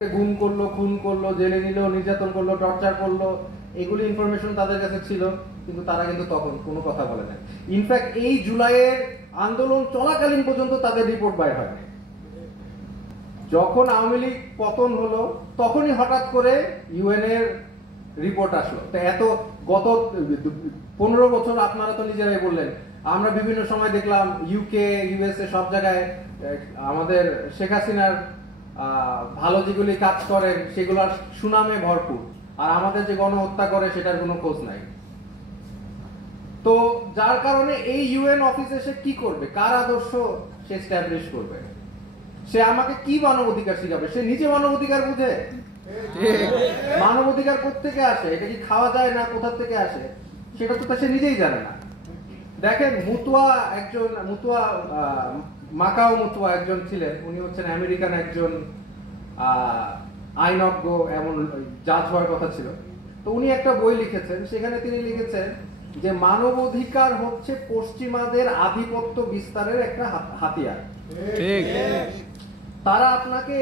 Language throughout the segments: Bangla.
গুম করলো, খুন করলো, জেলে নিল, নির্যাতন করলো, টর্চার করলো, এগুলি ইনফরমেশন তাদের কাছে ছিল, কিন্তু তারা কিন্তু তখন কোনো কথা বলে না। ইনফ্যাক্ট এই জুলাইয়ের আন্দোলন চলাকালীন পর্যন্ত তাদের রিপোর্ট বাইর হয়নি। যখন আওয়ামী লীগ পতন হলো তখনই হঠাৎ করে ইউএন এর রিপোর্ট আসলো। তো এত গত 15 বছর আপনারা তো নিজেরাই বললেন, আমরা বিভিন্ন সময় দেখলাম ইউকে, ইউএসএ সব জায়গায় আমাদের শেখ হাসিনার ভালো যেগুলি কাজ করেন সেগুলোর সুনামে ভরপুর, আর আমাদের যে গণহত্যা করে সেটার কোনো খোঁজ নাই। তো যার কারণে এই ইউএন অফিসে সে কি করবে, কার আদর্শ সে এস্টাবলিশ করবে, সে আমাকে কি মানবাধিকার শিখাবে? সে নিজে মানবাধিকার বুঝে? মানবাধিকার কোত্থেকে আসে, এটা কি খাওয়া যায় না কোথা থেকে আসে, সেটা তো সে নিজেই জানে না। দেখেন মাকাও মুতুয়া একজন ছিলেন, উনি হচ্ছেন আমেরিকান একজন আইনজ্ঞ, এমন জাজ হওয়ার কথা ছিল। তো উনি একটা বই লিখেছেন, সেখানে তিনি লিখেছেন যে মানবাধিকার হচ্ছে পশ্চিমাদের আধিপত্য বিস্তারের একটা হাতিয়ার। তারা আপনাকে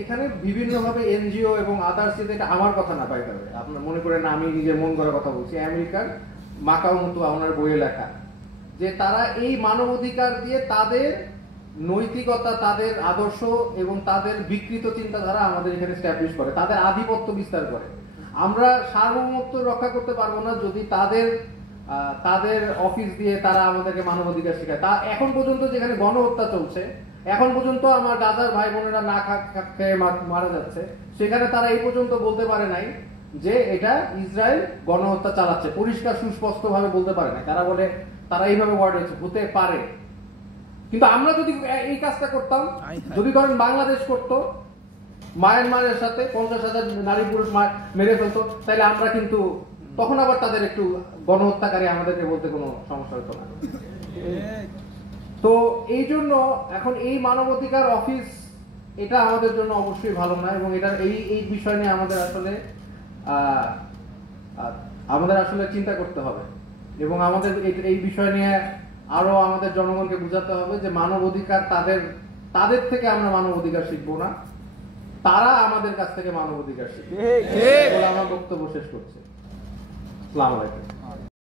এখানে বিভিন্ন ভাবে এনজিও এবং আদার্স, এটা আমার কথা না পাইতে হবে, আপনার মনে করেন আমি নিজের মন করার কথা বলছি। আমেরিকার মাকাও মুতুয়া ওনার বইয়ে লেখা যে তারা এই মানবাধিকার দিয়ে তাদের নৈতিকতা, তাদের আদর্শ এবং তাদের বিকৃত চিন্তাধারা আমাদের এখানে এস্টাবলিশ করে, তাদের আধিপত্য বিস্তার করে। আমরা সার্বভৌমত্ব রক্ষা করতে পারবো না যদি তাদের অফিস দিয়ে তারা আমাদেরকে মানবাধিকার শেখায়। তা এখন পর্যন্ত যেখানে গণহত্যা চলছে, এখন পর্যন্ত আমার গাজার ভাই বোনেরা না খেয়ে মারা যাচ্ছে, সেখানে তারা এই পর্যন্ত বলতে পারে নাই যে এটা ইসরায়েল গণহত্যা চালাচ্ছে, পরিষ্কার সুস্পষ্ট ভাবে বলতে পারে নাই। তারা বলে, তারা এইভাবে ওয়ার্ড হয়েছে হতে পারে। কিন্তু আমরা যদি এই কাজটা করতাম, যদি ধরেন বাংলাদেশ করতো, মায়ানমারের সাথে 50,000 নারী পুরুষ মেরে ফেলতো, তাহলে আমরা কিন্তু তখন আবার তাদের একটু গণহত্যাকারী আমাদেরকে বলতে কোনো সমস্যা হতো না। তো এই জন্য এখন এই মানবাধিকার অফিস, এটা আমাদের জন্য অবশ্যই ভালো না, এবং এটা এই বিষয় নিয়ে আমাদের আসলে চিন্তা করতে হবে, এবং আমাদের এই বিষয় নিয়ে আরো আমাদের জনগণকে বোঝাতে হবে যে মানবাধিকার তাদের থেকে আমরা মানবাধিকার শিখবো না, তারা আমাদের কাছ থেকে মানবাধিকার শিখবে। আমার বক্তব্য শেষ করছে। আসসালামু আলাইকুম।